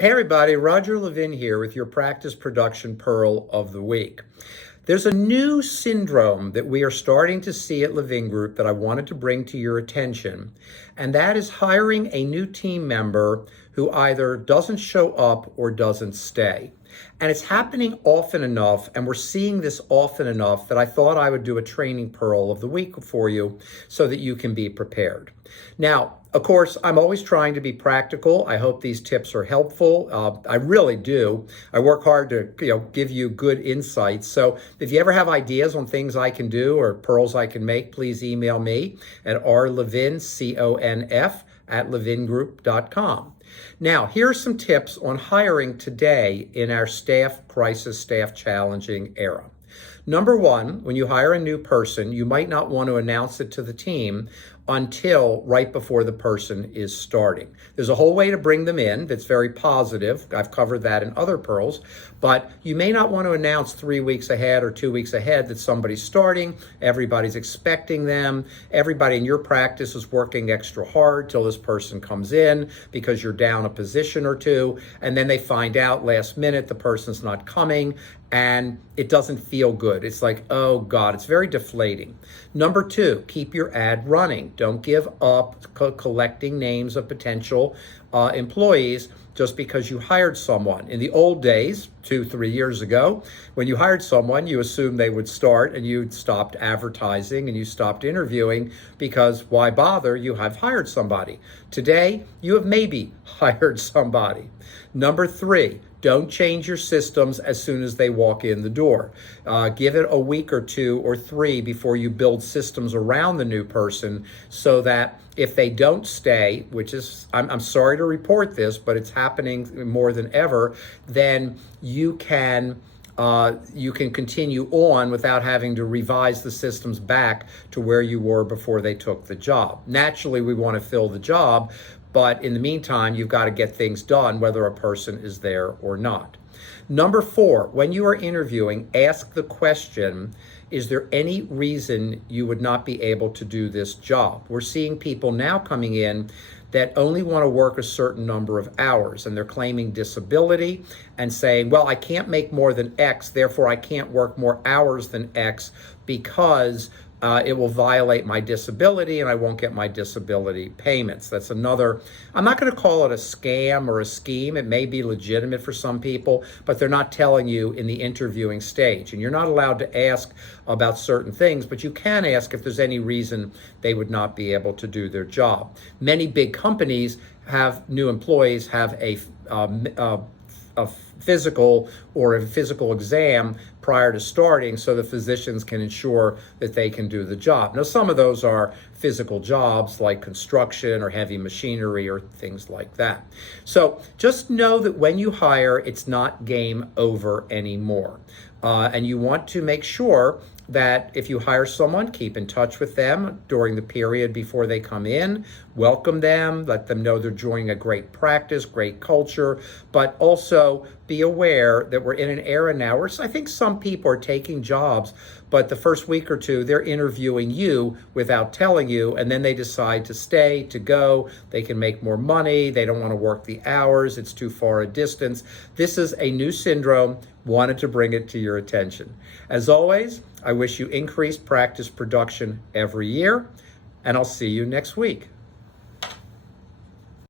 Hey everybody, Roger Levin here with your Practice Production Pearl of the Week. There's a new syndrome that we are starting to see at Levin Group that I wanted to bring to your attention, and that is hiring a new team member who either doesn't show up or doesn't stay. And it's happening often enough, and we're seeing this often enough that I thought I would do a training pearl of the week for you so that you can be prepared. Now, of course, I'm always trying to be practical. I hope these tips are helpful. I really do. I work hard to give you good insights. So if you ever have ideas on things I can do or pearls I can make, please email me at rlevin, CONF, at levingroup.com. Now, here are some tips on hiring today in our staff crisis, staff challenging era. Number one, when you hire a new person, you might not want to announce it to the team until right before the person is starting. There's a whole way to bring them in that's very positive. I've covered that in other pearls, but you may not want to announce 3 weeks ahead or 2 weeks ahead that somebody's starting. Everybody's expecting them. Everybody in your practice is working extra hard till this person comes in because you're down a position or two, and then they find out last minute the person's not coming, and it doesn't feel good. It's like, oh God, it's very deflating. Number two, keep your ad running. Don't give up collecting names of potential employees just because you hired someone. In the old days, 2-3 years ago, when you hired someone, you assumed they would start and you stopped advertising and you stopped interviewing because why bother? You have hired somebody. Today, you have maybe hired somebody. Number three, don't change your systems as soon as they walk in the door. Give it a week or 2 or 3 before you build systems around the new person so that if they don't stay, which is, I'm sorry to report this, but it's happening more than ever, then you can continue on without having to revise the systems back to where you were before they took the job. Naturally, we want to fill the job, but in the meantime, you've got to get things done whether a person is there or not. Number 4, when you are interviewing, ask the question, is there any reason you would not be able to do this job? We're seeing people now coming in that only want to work a certain number of hours, and they're claiming disability and saying, well, I can't make more than X, therefore I can't work more hours than X because it will violate my disability and I won't get my disability payments. That's another, I'm not going to call it a scam or a scheme. It may be legitimate for some people, but they're not telling you in the interviewing stage. And you're not allowed to ask about certain things, but you can ask if there's any reason they would not be able to do their job. Many big companies have new employees have a physical or a physical exam prior to starting so the physicians can ensure that they can do the job. Now, some of those are physical jobs like construction or heavy machinery or things like that. So just know that when you hire, it's not game over anymore. And you want to make sure that if you hire someone, keep in touch with them during the period before they come in, welcome them, let them know they're joining a great practice, great culture, but also be aware that we're in an era now where I think some people are taking jobs, but the first week or two, they're interviewing you without telling you, and then they decide to stay, to go, they can make more money, they don't want to work the hours, it's too far a distance. This is a new syndrome. Wanted to bring it to your attention. As always, I wish you increased practice production every year, and I'll see you next week.